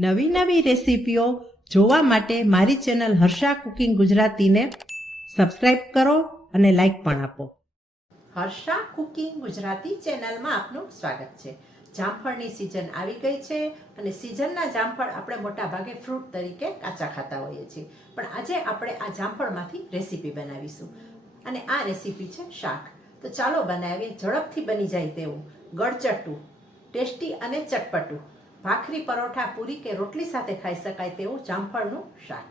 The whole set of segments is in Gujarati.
નવી નવી રેસીપીઓ જોવા માટે મારી ચેનલ હર્ષા કુકિંગ ગુજરાતીને સબસ્ક્રાઇબ કરો અને લાઈક પણ આપો. હર્ષા કુકિંગ ગુજરાતી ચેનલમાં આપનું સ્વાગત છે. જામફળની સિઝન આવી ગઈ છે અને સિઝનના જામફળ આપણે મોટા ભાગે ફ્રૂટ તરીકે કાચા ખાતા હોઈએ છીએ. પણ આજે આપણે આ જામફળમાંથી રેસીપી બનાવીશું. અને આ રેસીપી છે શાક. તો ચાલો બનાવીએ, ઝડપથી બની જાય તેવું. ગળચટ્ટું ટેસ્ટી અને ચટપટું. ભાખરી પરોઠા પૂરી કે રોટલી સાથે ખાઈ શકાય તેવું જામફળનું શાક.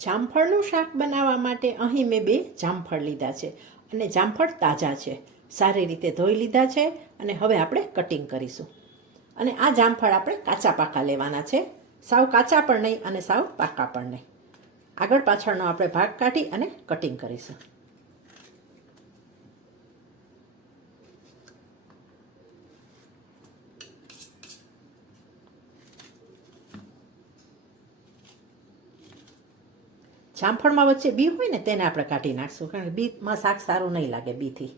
જામફળનું શાક બનાવવા માટે અહીં મેં બે જામફળ લીધા છે અને જામફળ તાજા છે. સારી રીતે ધોઈ લીધા છે અને હવે આપણે કટિંગ કરીશું. અને આ જામફળ આપણે કાચા પાકા લેવાના છે. સાવ કાચા પણ નહીં અને સાવ પાકા પણ નહીં. આગળ પાછળનો આપણે ભાગ કાઢી અને કટિંગ કરીશું. જામફળમાં વચ્ચે બી હોય ને તેને આપણે કાઢી નાખશું, કારણ કે બીમાં શાક સારું નહીં લાગે બીથી.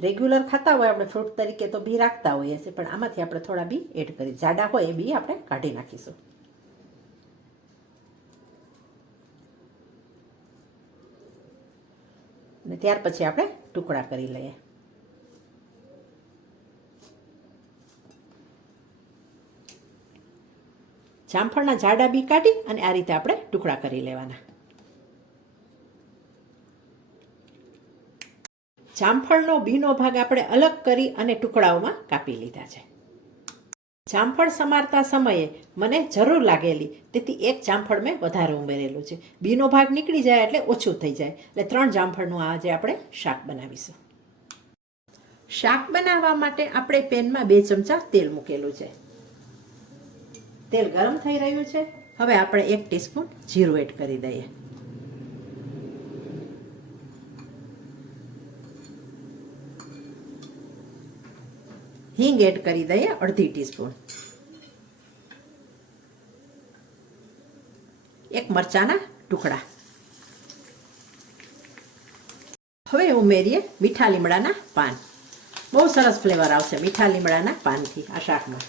રેગ્યુલર ખાતા હોય આપણે ફ્રૂટ તરીકે તો બી રાખતા હોઈએ છીએ, પણ આમાંથી આપણે થોડા બી એડ કરી, જાડા હોય એ બી આપણે કાઢી નાખીશું. અને ત્યાર પછી આપણે ટુકડા કરી લઈએ. જામફળના જાડા બી કાઢી અને આ રીતે આપણે ટુકડા કરી લેવાના. જામફળનો બીનો ભાગ આપણે અલગ કરી અને ટુકડાઓમાં કાપી લીધા છે. જામફળ સમારતા સમયે મને જરૂર લાગેલી. તેથી એક જામફળ મેં વધારે ઉમેરેલું છે. બીનો ભાગ નીકળી જાય એટલે ઓછું થઈ જાય. એટલે ત્રણ જામફળનું આજે આપણે શાક બનાવીશું. શાક બનાવવા માટે આપણે પેનમાં બે ચમચા તેલ મૂકેલું છે. તેલ ગરમ થઈ રહ્યું છે. હવે આપણે એક ટીસ્પૂન જીરું એડ કરી દઈએ. હિંગ એડ કરી દઈએ અડધી ટીસ્પૂન એક મરચાના ટુકડા હવે ઉમેરીએ મીઠા લીમડાના પાન બહુ સરસ ફ્લેવર આવશે મીઠા લીમડાના પાનથી આ શાકમાં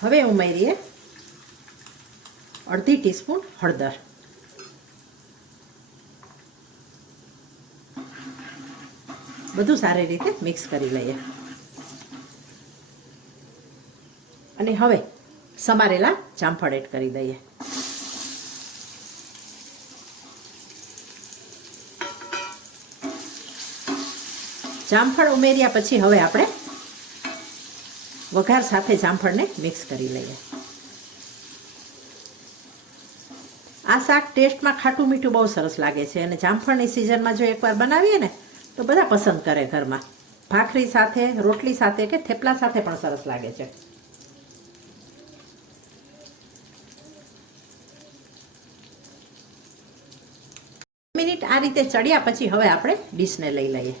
હવે ઉમેરીએ અડધી ટીસ્પૂન હળદર બધું સારી રીતે મિક્સ કરી લઈએ. અને હવે સમારેલા જામફળ એડ કરી દઈએ. જામફળ ઉમેર્યા પછી હવે આપણે વઘાર સાથે જામફળને મિક્સ કરી લઈએ. આ શાક ટેસ્ટમાં ખાટું મીઠું બહુ સરસ લાગે છે અને જામફળની સિઝનમાં જો એકવાર બનાવીએ ને તો બધા પસંદ કરે ઘરમાં. ભાખરી સાથે, રોટલી સાથે કે થેપલા સાથે પણ સરસ લાગે છે. મિનિટ આ રીતે ચડ્યા પછી હવે આપણે ડીશને લઈ લઈએ.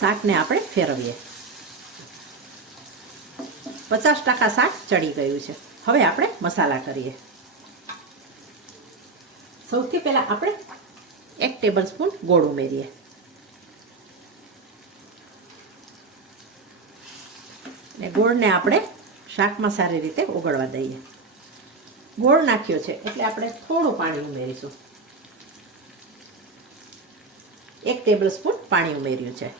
શાકને આપણે ફેરવીએ. પચાસ ટકા શાક ચડી ગયું છે. હવે આપણે મસાલા કરીએ. સૌથી પહેલાં આપણે એક ટેબલ સ્પૂન ગોળ ઉમેરીએ. ને ગોળને આપણે શાકમાં સારી રીતે ઓગળવા દઈએ. ગોળ નાખ્યો છે એટલે આપણે થોડું પાણી ઉમેરીશું. એક ટેબલ સ્પૂન પાણી ઉમેર્યું છે.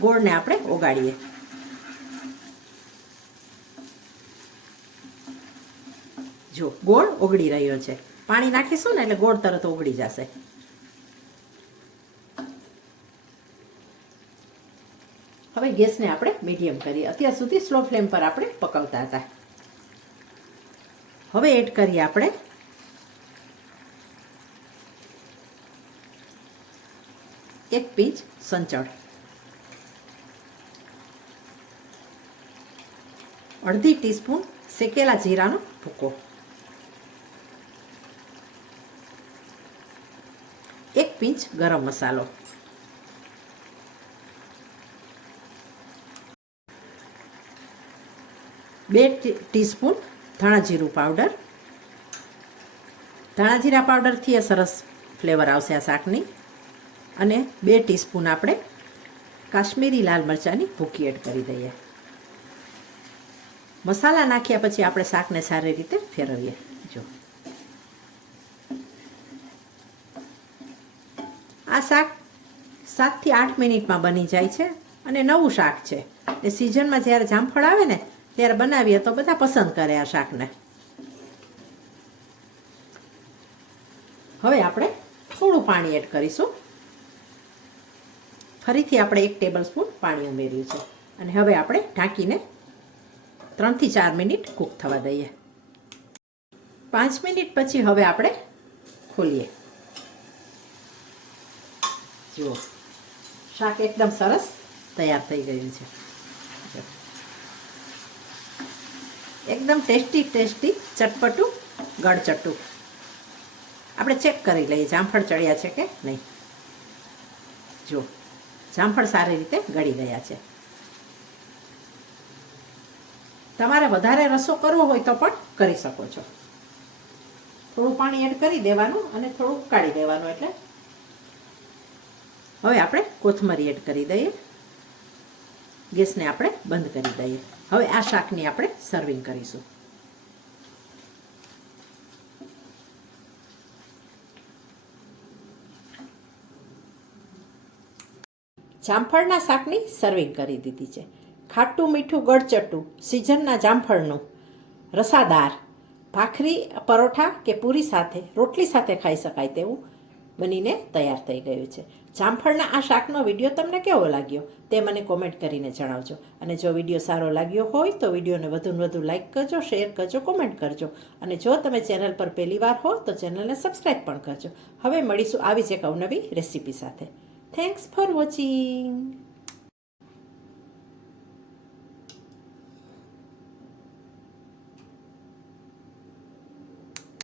ગોળને આપણે ઓગાળીએ. જો ગોળ ઓગળી રહ્યો છે. પાણી નાખીશું ને એટલે ગોળ તરત ઓગળી જશે. હવે ગેસને આપણે મીડિયમ કરીએ અત્યાર સુધી સ્લો ફ્લેમ પર આપણે પકવતા હતા. હવે એડ કરીએ આપણે. એક પીંચ સંચળ. અડધી ટીસ્પૂન શેકેલા જીરાનો ભૂકો. પીંચ ગરમ મસાલો. બે ટીસ્પૂન ધાણાજીરું પાવડર. ધાણાજીરા પાવડરથી એ સરસ ફ્લેવર આવશે આ શાકની. અને બે ટીસ્પૂન આપણે કાશ્મીરી લાલ મરચાંની ભૂકી એડ કરી દઈએ. મસાલા નાખ્યા પછી આપણે શાકને સારી રીતે ફેરવીએ. જો. આ શાક સાતથી આઠ મિનિટમાં બની જાય છે અને નવું શાક છે. એ સિઝનમાં જ્યારે જામફળ આવે ને, ત્યારે બનાવીએ તો બધા પસંદ કરે આ શાકને. હવે આપણે થોડું પાણી એડ કરીશું. ફરીથી આપણે એક ટેબલ સ્પૂન પાણી ઉમેર્યું છે. અને હવે આપણે ઢાંકીને ત્રણથી ચાર મિનિટ કૂક થવા દઈએ. પાંચ મિનિટ પછી હવે આપણે ખોલીએ. જુઓ. શાક એકદમ સરસ તૈયાર થઈ ગયું છે. એકદમ ટેસ્ટી ટેસ્ટી, ચટપટું, ગળચટું. આપણે ચેક કરી લઈએ, જામફળ ચડ્યા છે કે નહીં? જો જામફળ સારી રીતે ગળી ગયા છે. તમારે વધારે રસો કરવો હોય તો પણ કરી શકો છો. થોડું પાણી એડ કરી દેવાનું અને થોડું ઉકાળી દેવાનું એટલે હવે આપણે કોથમરી એડ કરી દઈએ. ગેસને આપણે બંધ કરી દઈએ. હવે આ શાકની આપણે સર્વિંગ કરીશું. જામફળના શાકની સર્વિંગ કરી દીધી છે. ખાટું, મીઠું, ગળચટું, સિઝનના જામફળનું, રસાદાર, ભાખરી, પરોઠા કે પૂરી સાથે, રોટલી સાથે ખાઈ શકાય તેવું બનીને તૈયાર થઈ ગયું છે. જામફળના આ શાકનો વીડિયો તમને કેવો લાગ્યો તે મને કોમેન્ટ કરીને જણાવજો. અને જો વીડિયો સારો લાગ્યો હોય તો વિડીયોને વધુને વધુ લાઇક કરજો શેર કરજો કોમેન્ટ કરજો. અને જો તમે ચેનલ પર પહેલીવાર હો તો ચેનલને સબસ્ક્રાઈબ પણ કરજો. હવે મળીશું આવી જ એક અવનવી રેસીપી સાથે. Thanks for watching